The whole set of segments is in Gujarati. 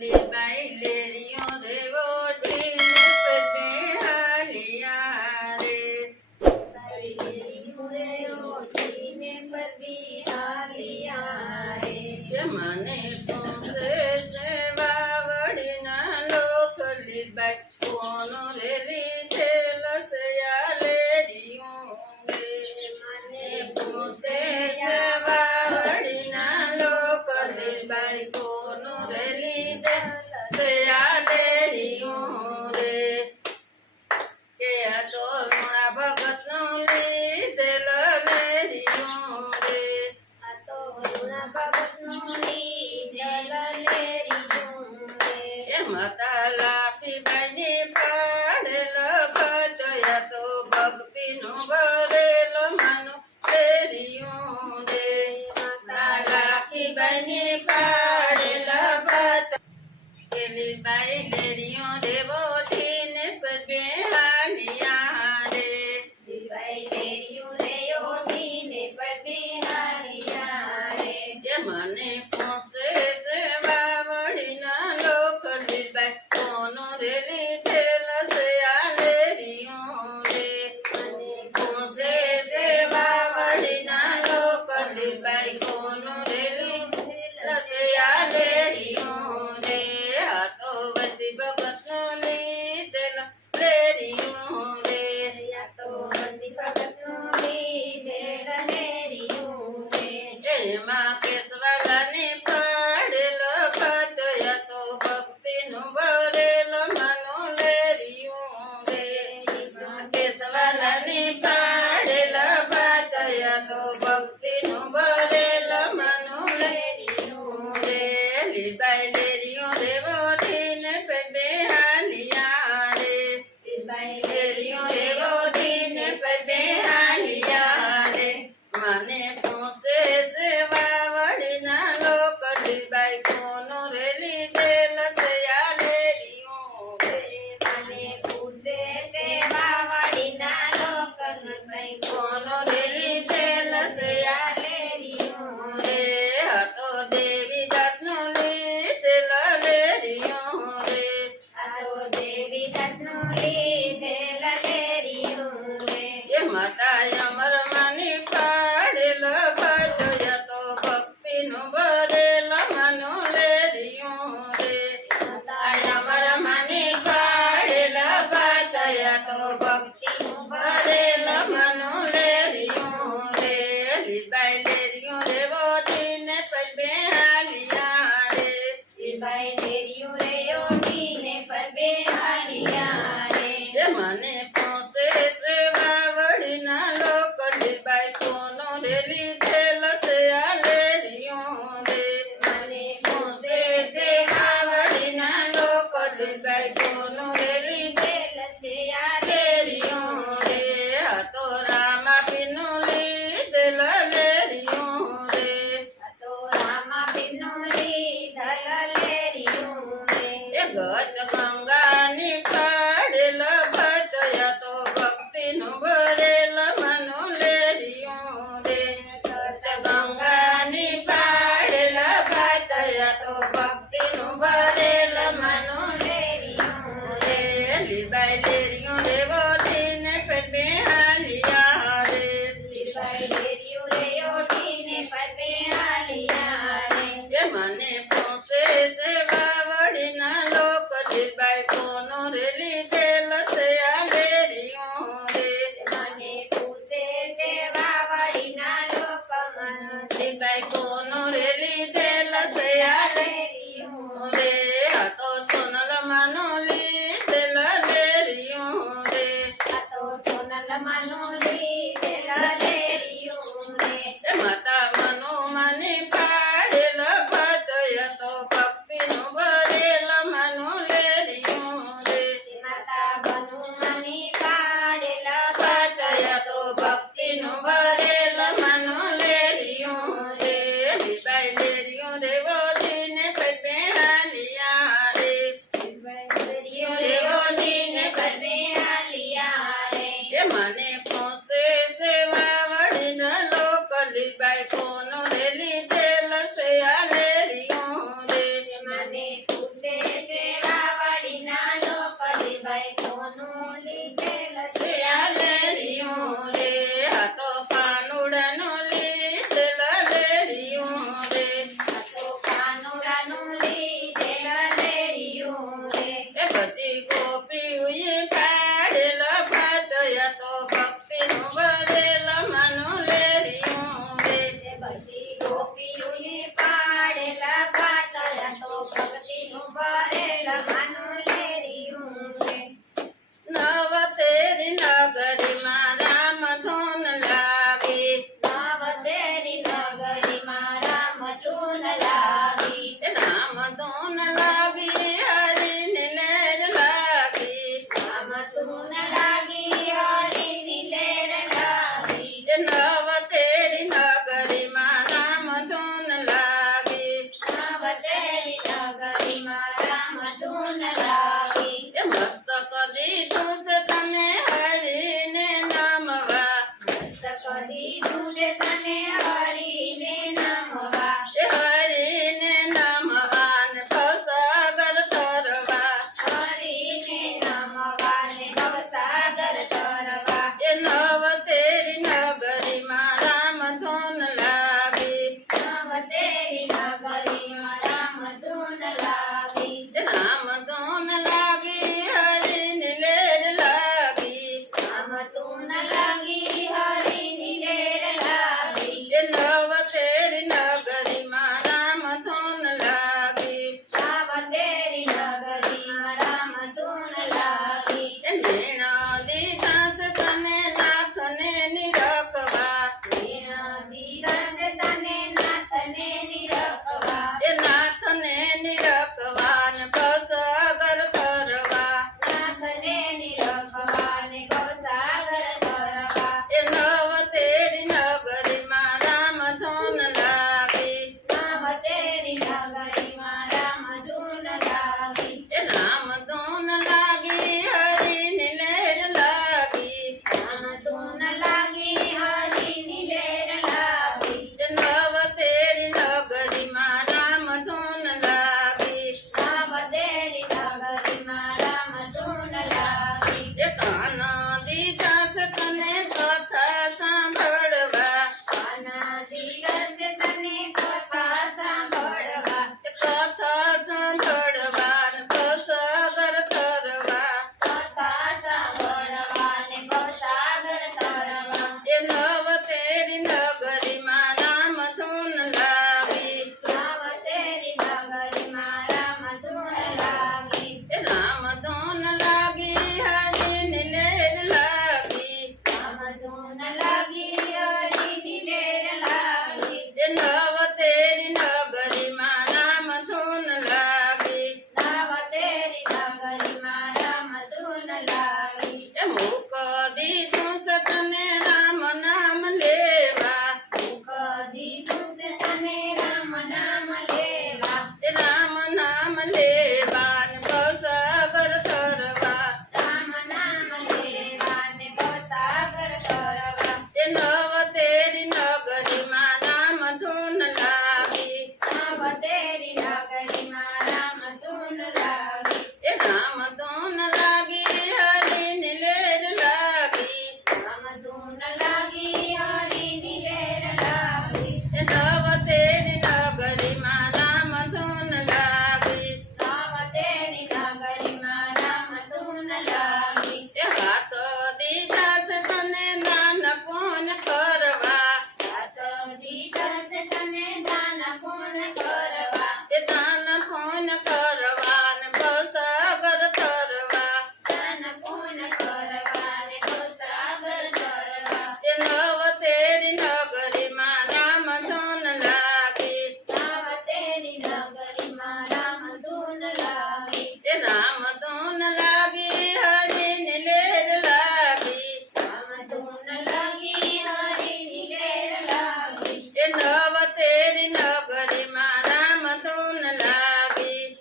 લીબાઈ લેરિયો રે ઓઢીને પગે હાલિયા રે. જે મને પૂછે છે વાવડીના લોક લીબાઈ કોનો રે લીધેલ છે આ લેરિયું રે. મને પૂછે છે વાવડીના લોક લીબાઈ કોનો રે લીધેલ છે આ લેરિયું રે. કે આ તો લુણા ભગતનો લીધેલ લેરિયું રે. માતા લાખીબાઈની પાડેલ ભજયા તો ભક્તિનું ભરેલ માનું લેરિયું રે. માતા લાખીબાઈની પાડેલ ભજ લીબાઈ લેરિયું રે બોધીને પગે હાલિયા રે. એ મને પૂછે છે વાવડીના લોક લીબાઈ કોનો રે લીધેલ છે આ લેરિયું રે. પૂછે છે વાવડીના લોક લીબાઈ કોનો રે લીધેલ છે આ લેરિયું રે. આ તો વસી ભગતનો લીધેલ લેરિયું રે. એમાં કેશવાલાની પાડેલ ભજયા તો ભક્તિનું ભરેલ માનું લેરિયું રે. કેશવાલાની પાડેલ ભજયા તો ભક્તિનું ભરેલ માનું લેરિયું રે. લીબાઈ લેરિયું રે બોધીને પગે હાલિયા રે. લેરિયું રે બોધીને પગે હાલિયા રે. મને પૂછે છે વાવડીના લોક લીબાઈ કોનો રે લીધેલ છે આ લેરિયું રે. કોનો રે લીધેલ છે આ લેરિયું રે. આ તો દેવીદાસનો લીધેલ લેરિયું રે. એ માતા અમરમાની પાડેલ ભજયા તો ભક્તિનું ભરેલ માનું લેરિયું રે. અમરમાની પાડેલ ભજયા તો ભક્તિનું ભરેલ માનું લેરિયું રે. લીબાઈ લેરિયું રે બોધીને પગે હાલિયા રે. એ મને પૂછે છે વાવડીના લોક લીબાઈ કોનો રે લીધેલ છે આ લેરિયું રે. પૂછે છે વાવડીના લોક લીબાઈ કોનો રે લીધેલ લેરિયું રે. આ તો રામાપીનું લીધેલ લેરિયું રે. ધૂન લાગી હરીની લેર લાગી એ નવ તેરી નગરીમાં રામ ધૂન લાગી એ મસ્તક દીધું છે તને હરીને નમવા એ હરીને નમવા ને ભવસાગર તરવા એ નવ તેરી નગરીમાં રામ ધૂન લાગી એ રામ ધૂન લાગી હરીની લેર લાગી એ નવ તેરી નગરીમાં રામ ધૂન લાગી એ નેણા દીધા છે તને નાથને નિરખવા એ નાથને નિરખવા ને ભવસાગર તરવા એ નવ તેરી નગરીમાં રામ ધૂન લાગી એ રામ ધૂન લાગી હરીની લેર લાગી એ નવ તેરી નગરીમાં રામ ધૂન લાગી એ કાન દીધા છે તને કથા સાંભળવા એ કથા સાંભળવા ને ભવસાગર તરવા એ નવ તેરી નગરીમાં રામ ધૂન લાગી એ રામ ધૂન લાગી હરીની લેર લાગી એ નવ તેરી નગરીમાં રામ ધૂન લાગી એ મૂક દીધું છે તને રામ નામ લેવા એ રામ નામ લેવા ને ભવસાગર તરવા એ નવ તેરી નગરીમાં રામ ધૂન લાગી એ રામ ધૂન લાગી હરીની લેર લાગી એ નવ તેરી નગરીમાં રામ ધૂન લાગી એ હાથ દીધા છે તને દાન પૂન કરવા એ દાન પૂન કરવા ને ભવસાગર તરવા એ નવ તેરી નગરીમાં રામ ધૂન લાગી એ રામ ધૂન લાગી હરીની લેર લાગી એ નવ તેરી નગરીમાં રામ ધૂન લાગી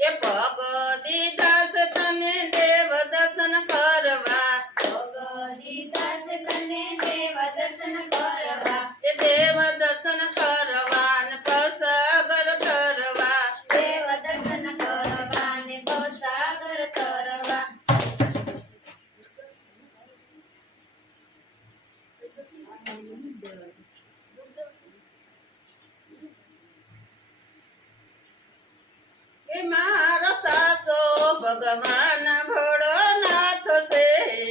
એ પગ દીધા છે તને દેવ દર્શન કરવા એ દેવ દર્શન કરવા ને ભવસાગર તરવા એ મારો સાસો ભગવાન ભોળોનાથ છે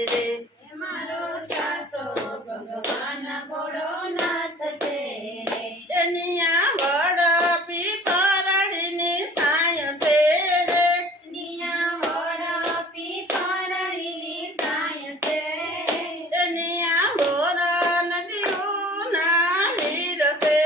રે એની આ વડ પીપરડીની સાય છે રે એની આ બોર નદીઓના હીર છે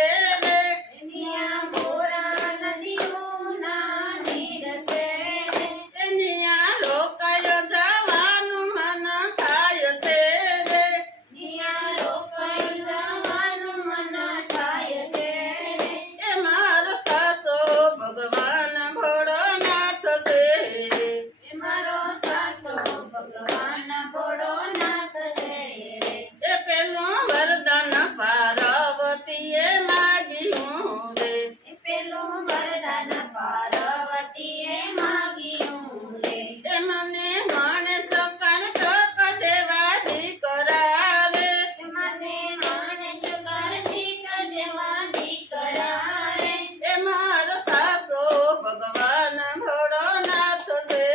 માગ્યું રે પેલું વરદાન પાર્વતીએ માગ્યું રે એ મને ગણેશ કરતો કદેવા દીકરા રે મને ગણેશ કાર્તિક જેવા દીકરા રે એ મારો સાસો ભગવાન ભોળોનાથ છે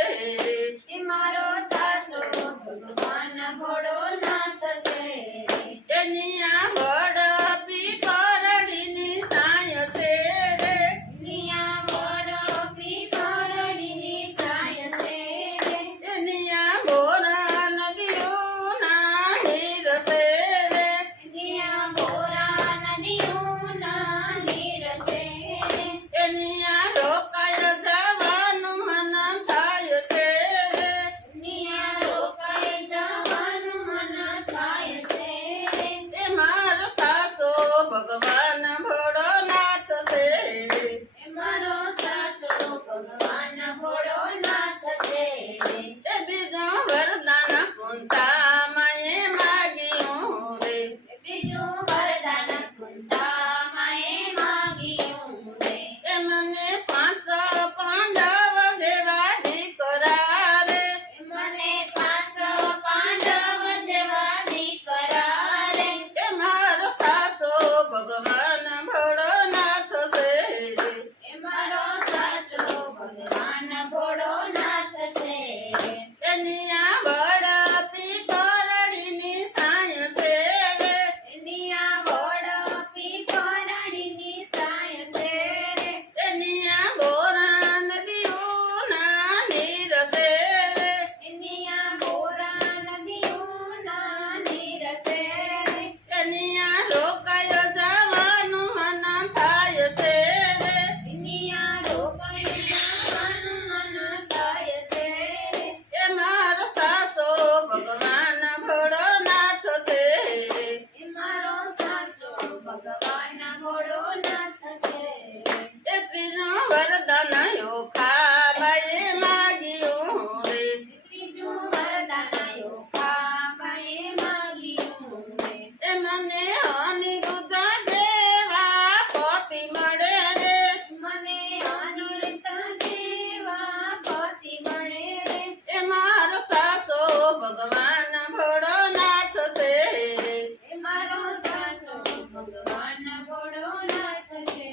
એ મારો સાસુ ભગવાન ભોળોનાથ છે એની આ વડપી પરડીની સાય છે રે નિયા વડપી કરડીની સાય છે રે એની આ બોરા નદીઓના નીર છે રે નિયા બોરા નદીઓના નીર છે રે એની આ રોકાય જવાનું મન થાય છે રે નિયા રોકાઈ જવાનું મન થાય છે રે એ મારો સાસો ભગવાન ભોળોનાથ છે એ મારો સાસુ ભગવાન ભોળોનાથ છે એ બીજો વરદાન કુંતા માએ માગ્યું રે બીજું વરદાન કુંતા માએ માગ્યું રે એ મને 5 પાંડવ જેવા દીકરા રે મને 5 પાંડવ જેવા દીકરા રે એ મારો સાસો ભગવાન ભોળોનાથ છે એ મારો સાસુ ભગવાન ભોળોનાથ છે એની આ વડપી પરડીની સાય છે રે નિયા વડપી પરડીની સાય છે રે એની આ બોરા નદીઓના નીર છે રે નિયા બોરા નદીઓના નીર છે રે એની આ રોકાય જવાનું મન થાય છે રે નિયા રોકાઈ જવાનું મન થાય છે રે એ મારો સાસો ભગવાન ભોળોનાથ છે એ મારો સાસુ ભગવાન ભોળોનાથ છે એ ત્રીજો વરદાન યોખા બાએ માગ્યું રે ત્રીજું વરદાન યોગાબાએ માગ્યું રે એ મને અનિરુદ્ધ જેવા પતિ મળે રે મને અનુરત જેવા પતિ મળે રે એ મારો સાસો ભગવાન ભોળોનાથ છે એ મારો સાસુ ભગવાન ભોળોનાથ છે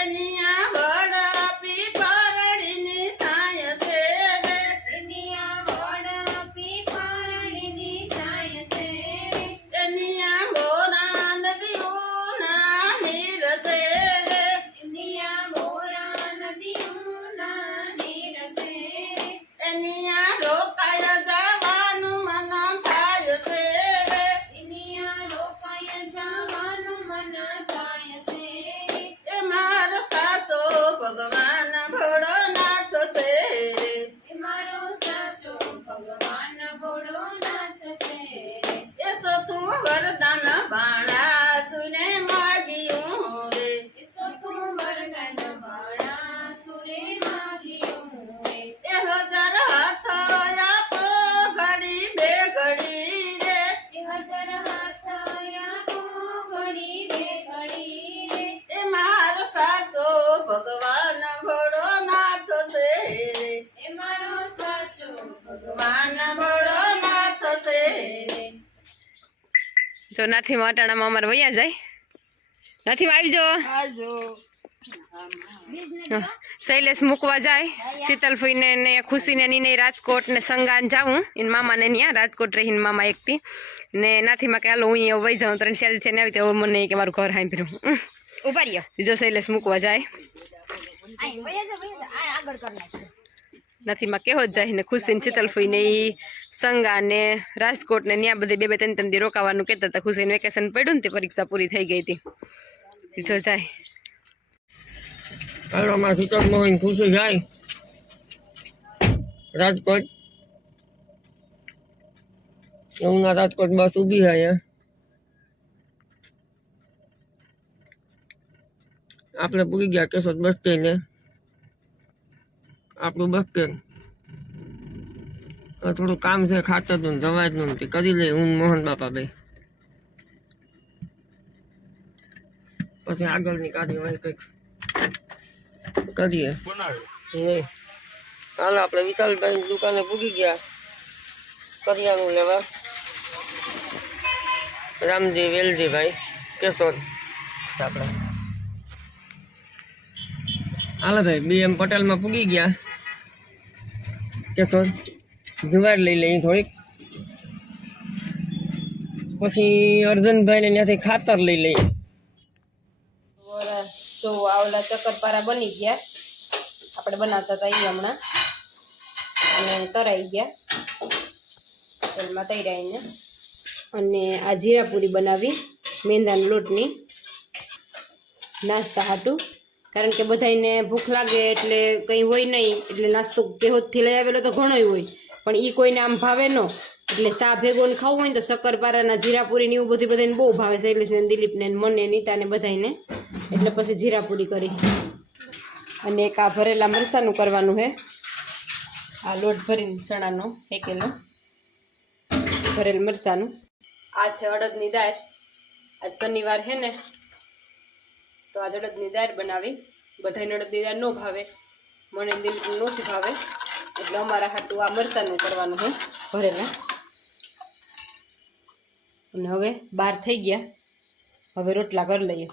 એની આ વડપી પરડીની સાય છે રે એની આ વડપી પરડીની સાય છે રે એની આ બોરા નદીઓના નીર છે રે એની આ બોરા નદીઓના નીર છે રે એની આ રોકાય જવાનું મન થાય છે રે એની આ રોકાઈ જવાનું મન થાય છે રે એ મારો સાસો ભગવાન ભોળોનાથ છે એ મારો સાસુ ભગવાન ભોળોનાથ છે એ ચોથું વરદાન બાણાસુરને માગ્યું રે એ ચોથું વરદાન બાણાસુરે માગ્યું રે એ 1000 હાથ આપો ઘડી બે ઘડી રે એ 1000 હાથ આપો ઘડી બે ઘડી રે એ મારો સાસો ભગવાન ભોળોનાથ છે એ મારો સાસુ ભગવાન ભોળોનાથ છે જો નાથી માટાણામાં અમારે વૈયા જાય નથી આવજો શૈલેષ મૂકવા જાય શીતલફઈને ને ખુશીને નીને રાજકોટ ને સંગાન જાઉં એને મામાને ત્યાં રાજકોટ રહીને મામા એકથી ને નાથીમાં કે હાલો હું અહીંયા વહી જાઉં ત્રણ શાદી થઈને આવી તો મને કે મારું ઘર સાંભળ્યું ઉભા રહ્યો જો શૈલેષ મૂકવા જાય નથીમાં કેવો જ જાય ને ખુશીને શીતલફઈને એ સંગા ને રાજકોટ ને ત્યાં બધે બે ત્રણ દી રોકાવાનું કહેતા હતા ખુશીને વેકેશન પડ્યું ને તે પરીક્ષા પૂરી થઈ ગઈ હતી જો જાય હાલોમાં શીતળમાં હોય ખુશી જાય રાજકોટ હું રાજકોટ બસ ઊભી છે અહીંયા આપણે પૂરી ગયા કેશોદ બસ સ્ટેન્ડ આપણું બસ સ્ટેન્ડ થોડું કામ છે ખાતરનું દવાઈનું તે કરી લઈ હું મોહન બાપા ભાઈ પછી આગળની કાર્યવાહી કંઈક કરીએ. નહીં હાલ આપણે વિશાલભાઈ દુકાને પૂગી ગયા કરિયાણું લેવા. રામજી વેલજીભાઈ કેશોદ આપણે હાલો ભાઈ BM પટેલમાં પૂગી ગયા કેશોદ. જુવાર લઈ લઈએ થોડીક, પછી અર્જુનભાઈને ત્યાંથી ખાતર લઈ લઈએ. જો આવલા ચક્કરપારા બની ગયા, આપણે બનાવતા હતા એ હમણાં, અને તરાઈ ગયા તેલમાં તૈરાઈને. અને આ જીરાપુરી બનાવી મેંદાના લોટની નાસ્તા હાટું, કારણ કે બધાને ભૂખ લાગે એટલે કંઈ હોય નહીં, એટલે નાસ્તો કેહોદથી લઈ આવેલો તો ઘણોય હોય, પણ એ કોઈને આમ ભાવે ન, એટલે સા ભેગોને ખાવું હોય ને તો શક્કરપારાના જીરાપુરી ને એવું બધું બધાને બહુ ભાવે, શૈલેષને દિલીપને મને નીતાને બધાને, એટલે પછી જીરાપુરી કરી. અને એક આ ભરેલા મરસાનું કરવાનું છે, આ લોટ ભરીને ચણાનો એકેલો ભરેલ મરસાનું. આ છે અડદની દાળ, આજ શનિવાર છે ને તો આજ અડદની દાળ બનાવી. બધાને અડદની દાળ ન ભાવે, મને દિલીપને નોસી ભાવે, એટલે અમારા હાટું આ મરસાનું કરવાનું છે ભરેલા. અને હવે 12 થઈ ગયા, હવે રોટલા કરી લઈએ.